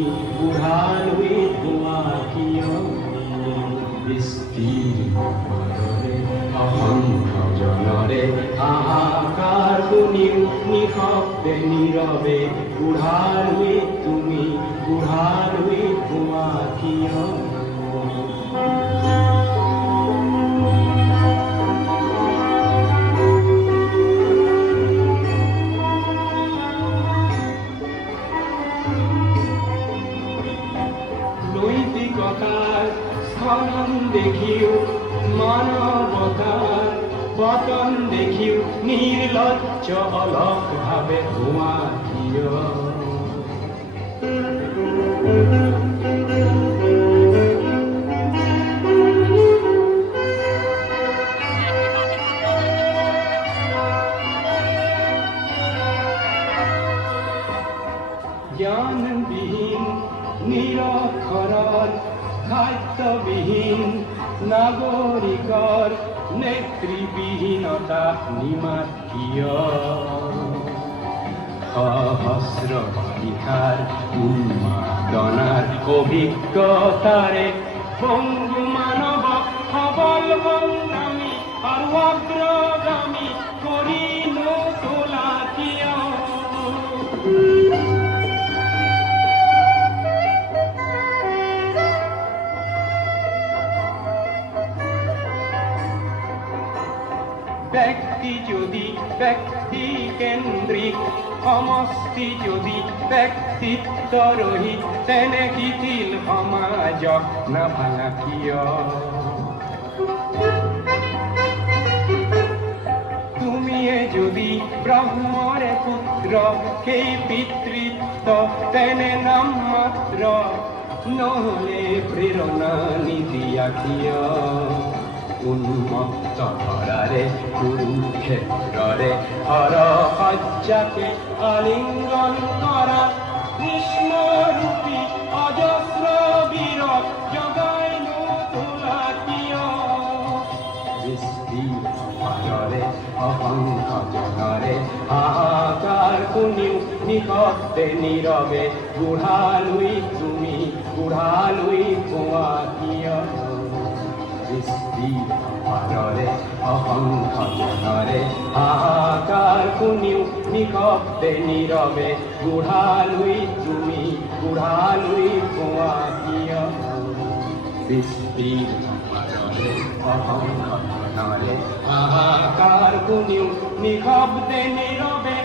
বুঢ়ালৈ তোমাকিয় স্থিৰ পদৰে অসংখ্য জনৰে হাহাকাৰ শুনিও নিশব্দে নীৰৱে বুঢ়ালৈ তুমি বুঢ়ালৈ তোমাকিয় নৈতিকতার স্খলন দেখিও মানবতার পতন দেখিও নির্লজ্জ অলক ভাবে ঘুমাকিয় জ্ঞানবিহীন নিরক্ষৰৰ খাদ্যবিহীন নাগৰিকৰ নেতৃবিহীনতা নিমাতীয় সহস্র বাৰিষাৰ উন্মাদনাৰ অভিজ্ঞতাৰে বঙ্গু মানৱক সবল সংগ্ৰামী আৰু অগ্ৰগামী কৰি নতোলা কিয় ব্যক্তি যদি ব্যক্তি কেন্দ্রিক সমষ্টি যদি ব্যক্তিত্ব রহিত তেনে শিথিল সমাজক নাভাঙা কিয় তুমিয়ে যদি ব্ৰহ্মৰে পুত্ৰ সেই পিতৃত্ব তেনে নাম মাত্ৰ নহলে প্ৰেৰণা নিদিয়া কিয় উন্মত্ত ধরারে কুরুক্ষেত্রে হর সজ্জাকে আলিঙ্গন করা কৃষ্ণরূপী অজস্র বীর জগাই নতোলা কিয় বৃষ্টির পারে অসংখ্য জনরে হাহাকার শুনিও নিশব্দে নীৰৱে বুঢ়ালৈ তুমি বুঢ়ালৈ কোৱা কিয় বৃষ্টিৰ পাৰৰে অসংখ্য জনৰে হাহাকাৰ শুনিও নিশব্দে নীৰৱে বুঢ়ালৈ তুমি বুঢ়ালৈ কোৱা কিয় বৃষ্টিৰ পাৰৰে অসংখ্য জনৰে হাহাকাৰ শুনিও নিশব্দে নীৰৱে